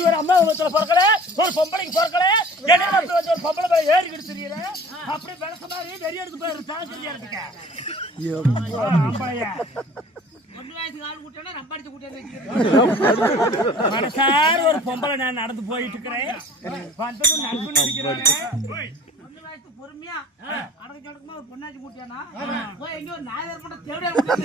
ஒரு அம்மா பொருட்கள ஒரு பொம்பளைக்கு பொருட்கள ஒரு பொம்பளை ஏறிக்கிட்டு தெரியல அப்படி விளக்க மாதிரி வெறி எடுத்து போயிரு தாங்க மனசார ஒரு பொம்பளை நான் நடந்து போயிட்டு இருக்கிறேன் வந்தது நட்பு நடிக்கிறாங்க பொறுமையா அடக்கமா ஒரு பொண்ணாச்சி கூட்டியானா போய் எங்க ஒரு நாயர் மட்டும் தேவையா இருப்பா